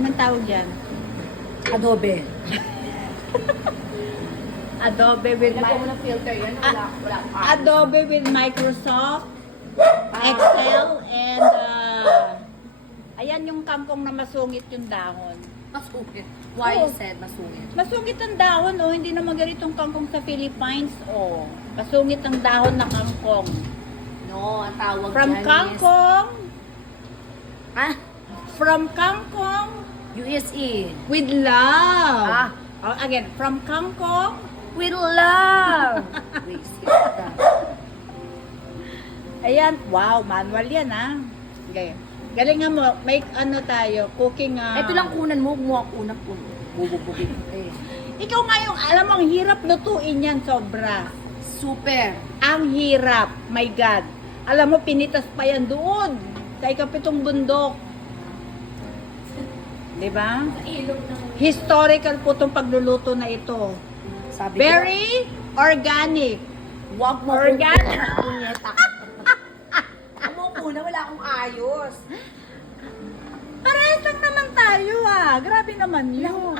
Anong tawag yan? Adobe. Adobe with Lagyan mo ng filter yan. Wala. Adobe with Microsoft, Excel, and ayan yung kangkong na masungit yung dahon. Masungit. Why you Oo. said masungit? Masungit ang dahon, oh. Hindi naman ganitong kangkong sa Philippines, oh. Masungit ang dahon na kangkong. No, ang tawag From dyan kangkong, Ah? from kangkong USE. with love. Ah. Oh, again, from kangkong. With love. Racist ka. Ayan, wow, manual yan, ah. Okay. Galingan mo, make ano tayo, cooking, Ito lang kunan mo, kumuha ko unang puno. Bububugin ko eh. Ikaw nga yung, alam mo, ang hirap lutuin yan, sobra. Super. Ang hirap, my God. Alam mo, pinitas pa yan doon, sa ikapitong bundok. Diba? Historical po itong pagluluto na ito. Sabi ko, Very organic. wag mo Organic. Punyeta. Amo muna, wala akong ayos. Parehas lang naman tayo, ah. Grabe naman yun.